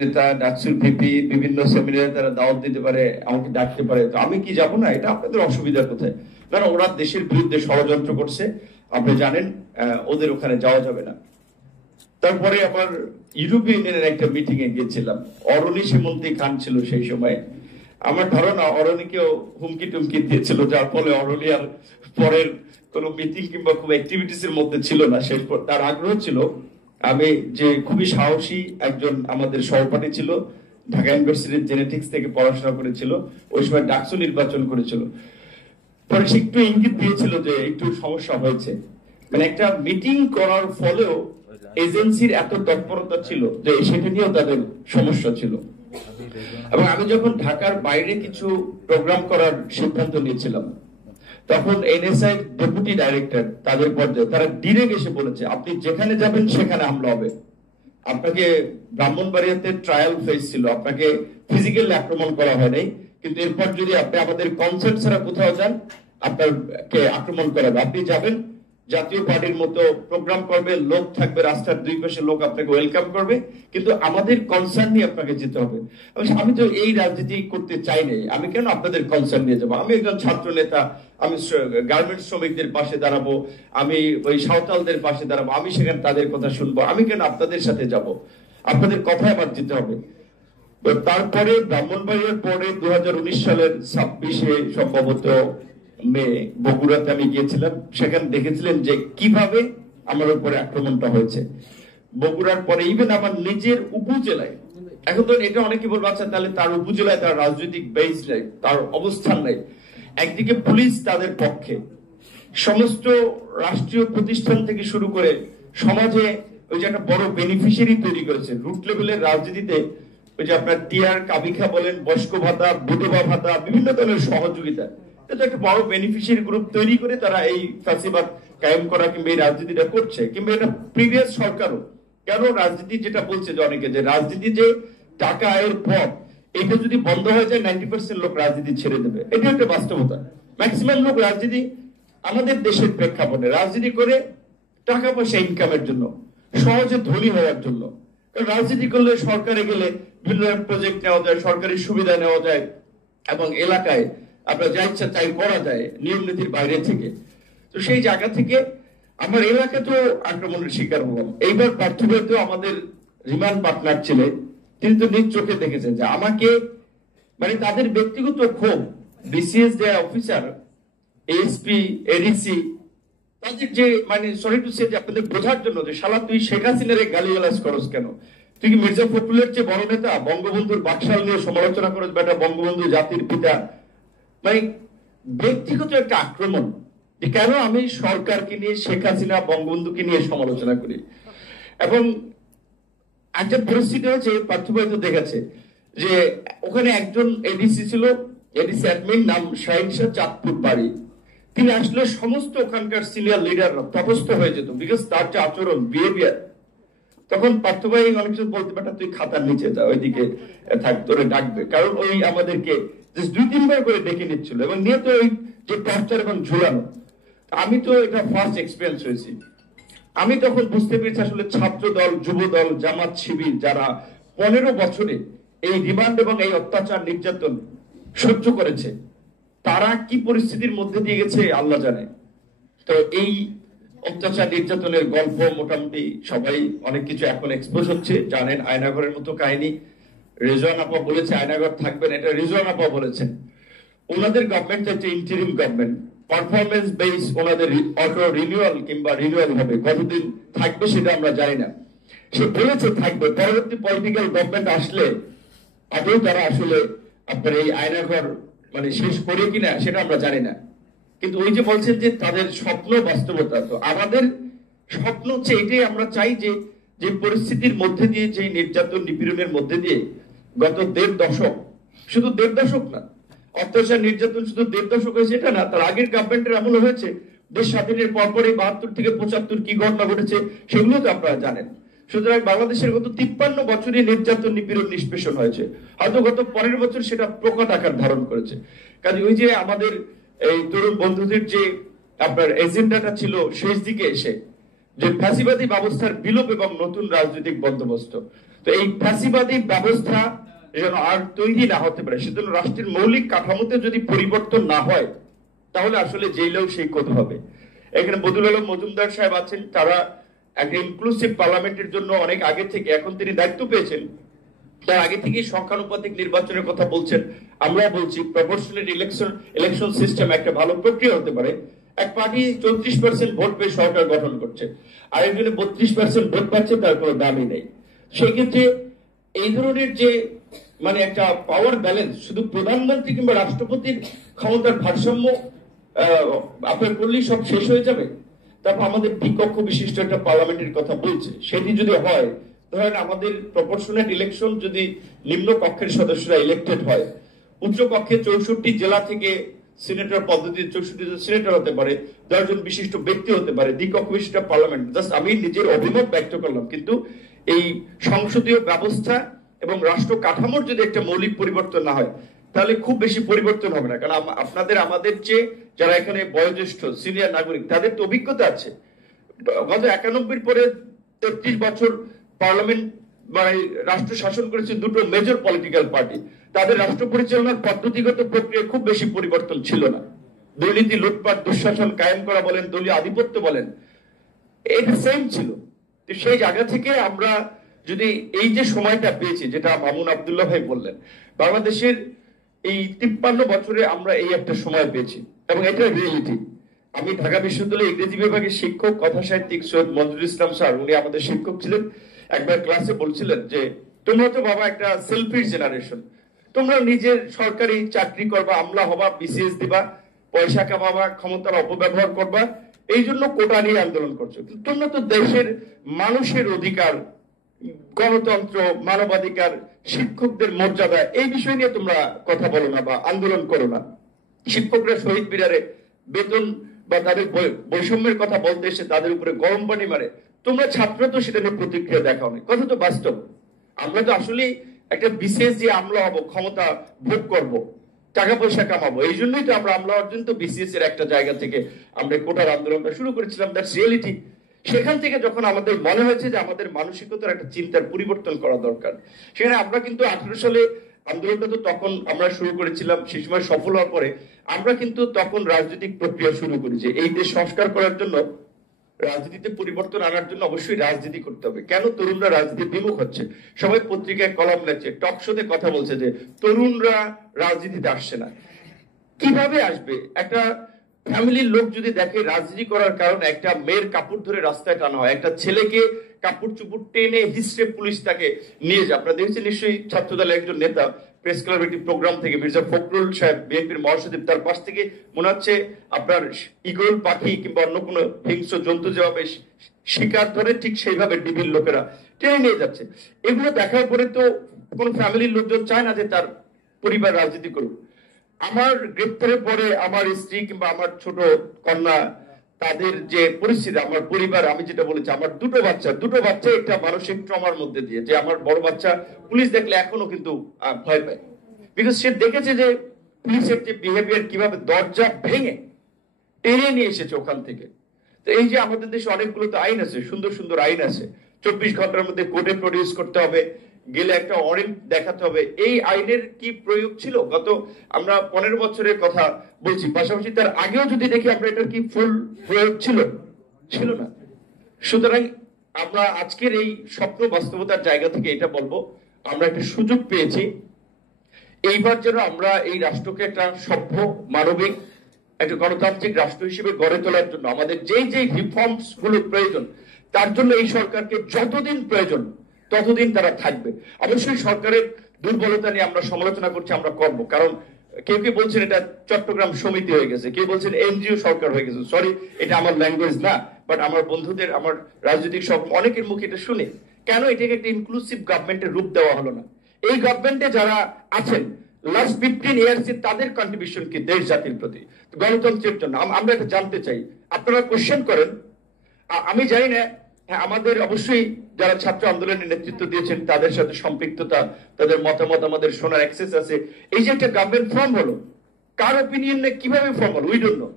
নেতা ডাকসুর ভিপি বিভিন্ন সেমিনারে তারা দাওয়াত দিতে পারে, আমাকে ডাকতে পারে, তো আমি কি যাব না? এটা আপনাদের অসুবিধার কোথায়? কারণ ওরা দেশের বিরুদ্ধে ষড়যন্ত্র করছে, আপনি জানেন। ওদের ওখানে যাওয়া যাবে না। তারপরে আবার ইউরোপীয় ইউনিয়নের একটা মিটিং এ গিয়েছিলাম। অরণি সীমন্তী খান ছিল সেই সময়। আমার ধারণা অরণিকেও হুমকি টুমকি দিয়েছিল, যার ফলে অরণি আর পরের কোন মিটিং কিংবা খুব অ্যাক্টিভিটিস এর মধ্যে ছিল না। শেষ পর তার আগ্রহ ছিল, আমি যে খুবই সাহসী একজন আমাদের সহপাঠী ছিল, ঢাকা ইউনিভার্সিটির জেনেটিক্স থেকে পড়াশোনা করেছিল, ওই সময় ডাকসু নির্বাচন করেছিল। পরে সে একটু ইঙ্গিত দিয়েছিল যে একটু সমস্যা হয়েছে, মানে একটা মিটিং করার ফলেও এজেন্সির এত তৎপরতা ছিল যে সেটা নিয়েও তাদের সমস্যা ছিল। এবং আমি যখন ঢাকার বাইরে কিছু প্রোগ্রাম করার সিদ্ধান্ত নিয়েছিলাম, তখন এনএসআই ডেপুটি ডাইরেক্টর তাদের পর্যায়ে তারা ডিরেক্ট এসে বলেছে, আপনি যেখানে যাবেন সেখানে হামলা হবে। আপনাকে ব্রাহ্মণবাড়িয়াতে ট্রায়াল ফেস ছিল, আপনাকে ফিজিক্যাল আক্রমণ করা হয় নাই, কিন্তু এরপর যদি আপনি আমাদের কনসেন্ট ছাড়া কোথাও যান, আপনাকে আক্রমণ করা হবে। আপনি যাবেন, জাতীয় পার্টির মতো প্রোগ্রাম করবে, লোক থাকবে, রাস্তার দুই পাশে লোক আপনাকে ওয়েলকাম করবে, কিন্তু আমাদের কনসার্ন নিয়ে আপনাকে যেতে হবে। আমি তো এই রাজনীতি করতে চাই নাই, আমি কেন আপনাদের কনসার্ন নিয়ে যাবো? আমি একজন ছাত্র নেতা, আমি গার্মেন্টস শ্রমিকদের পাশে দাঁড়াবো, আমি ওই সাঁওতালদের পাশে দাঁড়াবো, আমি সেখানে তাদের কথা শুনবো, আমি কেন আপনাদের সাথে যাব? আপনাদের কথায় আমার যেতে হবে। তারপরে ব্রাহ্মণবাড়িয়ার পরে 2019 সালের 26-এ সম্ভবত মে বগুড়াতে আমি গিয়েছিলাম। সেখানে দেখেছিলেন যে কিভাবে আমার উপরে আক্রমণটা হয়েছে। বগুড়ার পরে ইভেন আমার নিজের উপজেলায়, এখন তো এটা অনেকে বলবো, আচ্ছা তাহলে তার উপজেলায় তার রাজনৈতিক বেস নাই, তার অবস্থান নাই। একদিকে পুলিশ তাদের পক্ষে, সমস্ত রাষ্ট্রীয় প্রতিষ্ঠান থেকে শুরু করে সমাজে ওই যে একটা বড় বেনিফিশিয়ারি তৈরি করেছে রুট লেভেলের রাজনীতিতে। ওই যে আপনার টিআর কাবিখা বলেন, বয়স্ক ভাতা, বিধবা ভাতা, বিভিন্ন ধরনের সহযোগিতা, এটা একটা বড় বেনিফিশিয়ারি গ্রুপ তৈরি করে তারা এই ফ্যাসিবাদ কায়েম করা কিংবা এই রাজনীতিটা করছে। কিংবা এটা প্রিভিয়াস সরকারও কেন রাজনীতি যেটা বলছে যে অনেকে, যে রাজনীতি যে টাকা আয়ের পথ, এটা যদি বন্ধ হয়ে যায় 90% লোক রাজনীতি ছেড়ে দেবে, এটা একটা বাস্তবতা। ম্যাক্সিমাম লোক রাজনীতি আমাদের দেশের প্রেক্ষাপটে রাজনীতি করে টাকা পয়সা ইনকামের জন্য, সহজে ধনী হওয়ার জন্য। রাজনীতি করলে সরকারে গেলে বিভিন্ন প্রজেক্ট নেওয়া যায়, সরকারি সুবিধা নেওয়া যায়, এবং এলাকায় আপনার যা ইচ্ছা তাই করা যায় নিয়ম নীতির বাইরে থেকে। তো সেই জায়গা থেকে আমার এলাকা তো আক্রমণের শিকার হলাম। এইবার পার্থক্যতেও আমাদের রিমান্ড পার্টনার ছিলেন, তিনি তো নিজ চোখে দেখেছেন যে আমাকে, মানে তাদের ব্যক্তিগত ক্ষোভ, বিসিএস যে অফিসার, এএসপি, এডিসি, তাদের যে মানে সরি টু সে যে আপনাদের বোঝার জন্য যে শালা তুই শেখ হাসিনারে গালিগালাজ করস কেন? তুই কি মির্জা ফখরুলের চেয়ে বড় নেতা? বঙ্গবন্ধুর বাকশাল নিয়ে সমালোচনা করস বেটা, বঙ্গবন্ধু জাতির পিতা। মানে ব্যক্তিগত একটা আক্রমণ, যে কেন আমি সরকারকে নিয়ে, শেখ হাসিনা, বঙ্গবন্ধুকে নিয়ে সমালোচনা করি। এবং একটা পরিস্থিতি হয়েছে, পার্থক্য দেখেছে যে ওখানে একজন এডিসি ছিল, এডিসি অ্যাডমিন, নাম শাহিন শাহ, চাঁদপুর বাড়ি। তিনি আসলে সমস্ত ওখানকার সিনিয়র লিডাররা তটস্থ হয়ে যেত, বিকজ তার যে আচরণ, বিহেভিয়ার। তখন পার্থ ভাই অনেক কিছু বলতে পারত, তুই খাতার নিচে যা, ওইদিকে থাক, তোরে ডাকবে। কারণ ওই আমাদেরকে 2-3 বার করে ডেকে নিচ্ছিল এবং নিয়ে তো ওই যে টর্চার এবং ঝুলানো। আমি তো এটা ফার্স্ট এক্সপিরিয়েন্স হয়েছি। আমি তখন বুঝতে পেরেছি আসলে ছাত্র দল, যুব দল, জামাত, শিবির যারা 15 বছরে এই রিমান্ড এবং এই অত্যাচার নির্যাতন সহ্য করেছে, তারা কি পরিস্থিতির মধ্যে দিয়ে গেছে আল্লাহ জানে। তো এই অত্যাচার নির্যাতনের গল্প মোটামুটি সবাই অনেক কিছু এখন এক্সপোজ হচ্ছে, জানেন। আয়নাঘরের মতো কাহিনী, রেজওয়ান আপা বলেছে আয়নাঘর থাকবেন, এটা রেজওয়ান আপা বলেছেন। ওনাদের গভর্নমেন্ট একটা ইন্টারিম গভর্নমেন্ট, পারফরমেন্স বেস ওনাদের অটো রিনিউয়াল কিংবা রিনিউয়াল হবে, কতদিন থাকবে সেটা আমরা জানি না। সে বলেছে থাকবে, পরবর্তী পলিটিক্যাল গভর্নমেন্ট আসলে আদৌ তারা আসলে আপনার এই আয়নাঘর মানে শেষ করে কিনা সেটা আমরা জানি না। কিন্তু ওই যে বলছেন যে তাদের স্বপ্ন বাস্তবতা, তো আমাদের স্বপ্ন হচ্ছে এটাই, আমরা চাই যে যে পরিস্থিতির মধ্যে দিয়ে, যে নির্যাতন নিপীড়নের মধ্যে দিয়ে গত 1.5 দশক, শুধু 1.5 দশক না, অত্যাচার নির্যাতন শুধু 1.5 দশক হয়েছে এটা না, তার আগের গভর্নমেন্টের আমল হয়েছে। দেশ স্বাধীনের পরপরই 72 থেকে 75 কি ঘটনা ঘটেছে সেগুলো তো আপনারা জানেন। সুতরাং বাংলাদেশের গত 53 বছরই নির্যাতন নিপীড়ন নিষ্পেষণ হয়েছে, হয়তো গত 15 বছর সেটা প্রকট আকার ধারণ করেছে। কাজে ওই যে আমাদের এই তরুণ বন্ধুদের যে আপনার এজেন্ডাটা ছিল শেষ দিকে এসে, যে ফ্যাসিবাদী ব্যবস্থার বিলোপ এবং নতুন রাজনৈতিক বন্দোবস্ত, তো তো এই ফ্যাসিবাদী ব্যবস্থা যেন আর তৈরি না হতে পারে, সেজন্য রাষ্ট্রের মৌলিক কাঠামোতে যদি পরিবর্তন না হয় তাহলে আসলে জেলেও সেই কথা হবে। এখানে বদুল আলম মজুমদার সাহেব আছেন, তারা একটা ইনক্লুসিভ পার্লামেন্টের জন্য অনেক আগে থেকে, এখন তিনি দায়িত্ব পেয়েছেন, তার আগে থেকেই সংখ্যানুপাতিক নির্বাচনের কথা বলছেন। আমরা বলছি প্রপোর্শনাল ইলেকশন সিস্টেম একটা ভালো প্রক্রিয়া হতে পারে। এক পার্টি 34% ভোট পেয়ে সরকার গঠন করছে, আরেকজনে 32% ভোট পাচ্ছে, তার কোনো দামই নেই। সেক্ষেত্রে এই ধরনের যে মানে একটা পাওয়ার ব্যালেন্স, শুধু প্রধানমন্ত্রী কিংবা রাষ্ট্রপতির ক্ষমতার ভারসাম্য আপনার করলেই সব শেষ হয়ে যাবে। তারপর আমাদের দ্বিকক্ষ বিশিষ্ট একটা পার্লামেন্টের কথা বলছে, সেটি যদি হয়, ধরেন আমাদের প্রপোর্শনাল ইলেকশন যদি নিম্ন কক্ষের সদস্যরা ইলেক্টেড হয়, উচ্চ কক্ষে 64 জেলা থেকে সিনেটর পদ্ধতিতে 64 জন সিনেটর হতে পারে, 10 জন বিশিষ্ট ব্যক্তি হতে পারে, দ্বিকক্ষ বিশিষ্ট পার্লামেন্ট। জাস্ট আমি নিজের অভিমত ব্যক্ত করলাম, কিন্তু এই সংসদীয় ব্যবস্থা এবং রাষ্ট্র কাঠামোর যদি একটা মৌলিক পরিবর্তন না হয় তাহলে খুব বেশি পরিবর্তন হবে না। কারণ আপনাদের আমাদের চেয়ে যারা এখানে বয়োজ্যেষ্ঠ সিনিয়র নাগরিক, তাদের তো অভিজ্ঞতা আছে। গত 91 পরে 33 বছর পার্লামেন্ট মানে রাষ্ট্র শাসন করেছে দুটো মেজর পলিটিক্যাল পার্টি, তাদের রাষ্ট্র পরিচালনার পদ্ধতিগত প্রক্রিয়া খুব বেশি পরিবর্তন ছিল না। দুর্নীতি, লুটপাট, দুঃশাসন কায়েম করা বলেন, দলীয় আধিপত্য বলেন, এটা সেম ছিল। সেই জায়গা থেকে আমরা যদি এই যে সময়টা পেয়েছি, যেটা মামুন আব্দুল্লাহ ভাই বললেন, বাংলাদেশের এই 53 বছরে আমরা এই একটা সময় পেয়েছি এবং এটা রিয়েলিটি। আমি ঢাকা বিশ্ববিদ্যালয়ের ইংরেজি বিভাগের শিক্ষক, কথা সাহিত্যিক সৈয়দ মঞ্জুর ইসলাম স্যার, উনি আমাদের শিক্ষক ছিলেন, একবার ক্লাসে বলছিলেন যে তোমরা তো বাবা একটা সেলফিশ জেনারেশন, তোমরা নিজের সরকারি চাকরি করবা, আমলা হবা, বিসিএস দিবা, পয়সা কামাবা, ক্ষমতার অপব্যবহার করবা, এই জন্য কোটা নিয়ে আন্দোলন করছো। তোমরা তো দেশের মানুষের অধিকার, গণতন্ত্র, মানবাধিকার, শিক্ষকদের মর্যাদা, এই বিষয় নিয়ে তোমরা কথা বলো না বা আন্দোলন করো না। শিক্ষকরা শহীদ মিনারে বেতন বা তাদের বৈষম্যের কথা বলতে এসে তাদের উপরে গরম পানি মারে, তোমরা ছাত্র তো সেটা নিয়ে প্রতিক্রিয়া দেখাও না। কথা তো বাস্তব। আমরা তো আসলে একটা বিশেষ যে আমলা হবো, ক্ষমতা ভোগ করব, টাকা পয়সা কামাবো, এই জন্যই তো আমরা আমলা অর্জন তো বিসিএস এর একটা জায়গা থেকে আমরা কোটার আন্দোলনটা শুরু করেছিলাম। That's reality. সেখান থেকে যখন আমাদের মনে হয়েছে যে আমাদের মানসিকতার একটা চিন্তার পরিবর্তন করা দরকার, সেখানে আমরা কিন্তু 18 সালে আন্দোলনটা তো তখন আমরা শুরু করেছিলাম, সেই সময় সফল হওয়ার পরে আমরা কিন্তু তখন রাজনৈতিক প্রক্রিয়া শুরু করেছি। এই দেশ সংস্কার করার জন্য, রাজনীতিতে পরিবর্তন আনার জন্য অবশ্যই রাজনীতি করতে হবে। কেন তরুণরা রাজনীতি বিমুখ হচ্ছে? সবাই পত্রিকায় কলাম লেখছে, টক শোতে কথা বলছে যে তরুণরা রাজনীতিতে আসছে না। কিভাবে আসবে? একটা ফ্যামিলির লোক যদি দেখে রাজনীতি করার কারণে একটা মেয়ের কাপড় ধরে রাস্তায় টানা হয়, একটা ছেলেকে কাপড় চুপড় টেনে হিস্ট্রে পুলিশ তাকে নিয়ে যায়। আপনারা দেখেছেন নিশ্চয়ই, ছাত্রদলের একজন নেতা প্রেস ক্লাবের একটি প্রোগ্রাম থেকে মির্জা ফখরুল সাহেব, বিএনপির মহাসচিব, তার পাশ থেকে মনে হচ্ছে আপনার ঈগল পাখি কিংবা অন্য কোনো হিংস্র জন্তু যেভাবে শিকার ধরে, ঠিক সেইভাবে ডিবির লোকেরা টেনে নিয়ে যাচ্ছে। এগুলো দেখার পরে তো কোন ফ্যামিলির লোকজন চায় না যে তার পরিবার রাজনীতি করুক। আমার গ্রেপ্তারের পরে আমার স্ত্রী কিংবা আমার ছোট কন্যা, তাদের যে পরিস্থিতি, আমার পরিবার, আমি যেটা বলেছি, আমার দুটো বাচ্চা একটা মানসিক ট্রমার মধ্যে দিয়ে, যে আমার বড় বাচ্চা পুলিশ দেখলে এখনো কিন্তু ভয় পায়, বিকজ সে দেখেছে যে পুলিশের যে বিহেভিয়ার, কিভাবে দরজা ভেঙে টেনে নিয়ে এসেছে ওখান থেকে। তো এই যে আমাদের দেশে অনেকগুলো তো আইন আছে, সুন্দর সুন্দর আইন আছে, 24 ঘন্টার মধ্যে কোর্টে প্রডিউস করতে হবে, গেলে একটা ওয়ারেন্ট দেখাতে হবে। এই আইনের কি প্রয়োগ ছিল? গত আমরা 15 বছরের কথা বলছি, পাশাপাশি তার আগেও যদি দেখি আমরা এটার কি ফুল প্রয়োগ ছিল না। সুতরাং আমরা আজকের এই স্বপ্ন বাস্তবতার জায়গা থেকে এটা বলবো, আমরা একটা সুযোগ পেয়েছি, এইবার যেন আমরা এই রাষ্ট্রকে একটা সভ্য, মানবিক, একটা গণতান্ত্রিক রাষ্ট্র হিসেবে গড়ে তোলার জন্য আমাদের যেই রিফর্মস গুলো প্রয়োজন, তার জন্য এই সরকারকে যতদিন প্রয়োজন ততদিন তারা থাকবে। অবশ্যই সরকারের দুর্বলতা নিয়ে আমরা সমালোচনা করছি, আমরা করব। কারণ কেউ কেউ বলছেন এটা চট্টগ্রাম সমিতি হয়ে গেছে, কেউ বলছেন এনজিও সরকার হয়ে গেছে। সরি, এটা আমার ল্যাঙ্গুয়েজ না, বাট আমার বন্ধুদের, আমার রাজনৈতিক সব অনেকের মুখে এটা শুনে, কেন এটাকে একটা ইনক্লুসিভ গভর্নমেন্টের রূপ দেওয়া হলো না? এই গভর্নমেন্টে যারা আছেন লাস্ট 15 ইয়ার্স তাদের কন্ট্রিবিউশন কি দেশ জাতির প্রতি, গণতন্ত্রের জন্য? আমরা এটা জানতে চাই। আপনারা কোশ্চেন করেন, আমি জানি না। হ্যাঁ, আমাদের অবশ্যই যারা ছাত্র আন্দোলনের নেতৃত্ব দিয়েছেন তাদের সাথে সম্পৃক্ততা, তাদের মতামত আমাদের শোনার অ্যাক্সেস আছে। এই যে একটা গভর্নমেন্ট ফর্ম হলো, কার ওপিনিয়ন কিভাবে ফর্ম হলো উই ডোন্ট নো।